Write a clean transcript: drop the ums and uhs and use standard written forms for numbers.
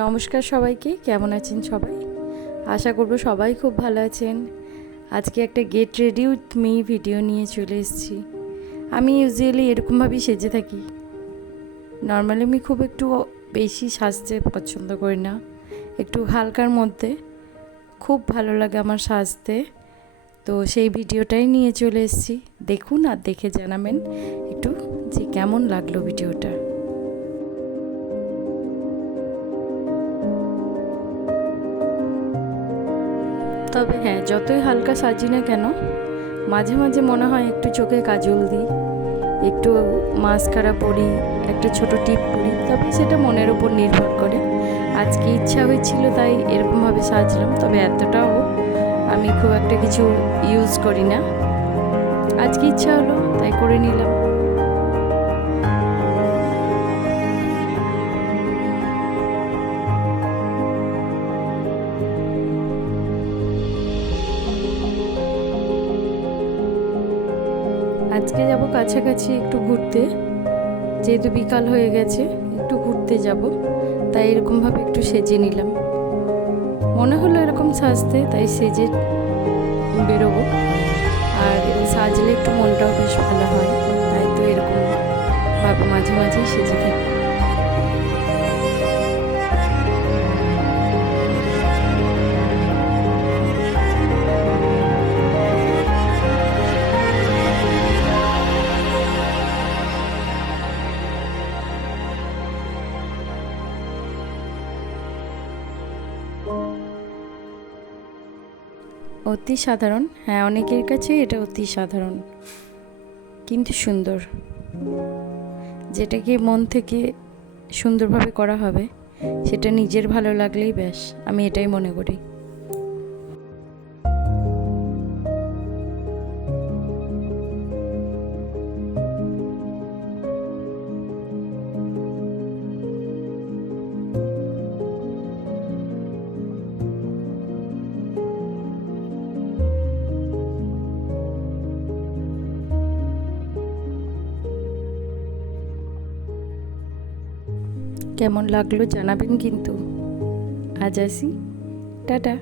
নমস্কার সবাইকে, কেমন আছেন সবাই? আশা করব সবাই খুব ভালো আছেন। আজকে একটা get ready with me video নিয়ে চলে এসেছি। আমি ইউজুয়ালি এরকমভাবেই সেজে থাকি। নর্মালি আমি খুব একটু বেশি সাজতে পছন্দ করি না, একটু হালকার মধ্যে খুব ভালো লাগে আমার সাজতে। তো সেই ভিডিওটাই নিয়ে চলে এসেছি, দেখুন আর দেখে জানাবেন একটু যে কেমন লাগলো ভিডিওটা। তবে হ্যাঁ, যতই হালকা সাজি না কেন, মাঝে মাঝে মনে হয় একটু চোখে কাজল দিই, একটু মাস্কারা পরি, একটা ছোট টিপ পরি, তবে সেটা মনের উপর নির্ভর করে। আজকে ইচ্ছা হয়েছিল তাই এরকমভাবে সাজলাম, তবে এতটাও আমি খুব একটা কিছু ইউজ করি না। আজকে ইচ্ছা হলো তাই করে নিলাম। আজকে যাব কাছাকাছি একটু ঘুরতে, যেহেতু বিকাল হয়ে গেছে, একটু ঘুরতে যাব, তাই এরকমভাবে একটু সেজে নিলাম। মনে হলো এরকম সাজতে, তাই সেজে বেরোবো। আর সাজলে একটু মনটাও বেশ ভালো হয়, তাই তো এরকম ভাবে মাঝে মাঝেই সেজে থাকি। অতি সাধারণ, হ্যাঁ, অনেকের কাছে এটা অতি সাধারণ কিন্তু সুন্দর। যেটাকে মন থেকে সুন্দরভাবে করা হবে, সেটা নিজের ভালো লাগলেই ব্যাস, আমি এটাই মনে করি। কেমন লাগলো জানাবেন কিন্তু। আজ আসি, টাটা।